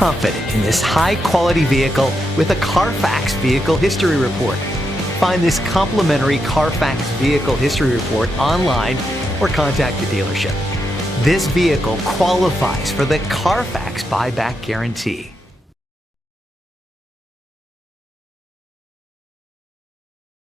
confident in this high-quality vehicle with a Carfax Vehicle History Report. Find this complimentary Carfax Vehicle History Report online or contact the dealership. This vehicle qualifies for the Carfax Buyback Guarantee.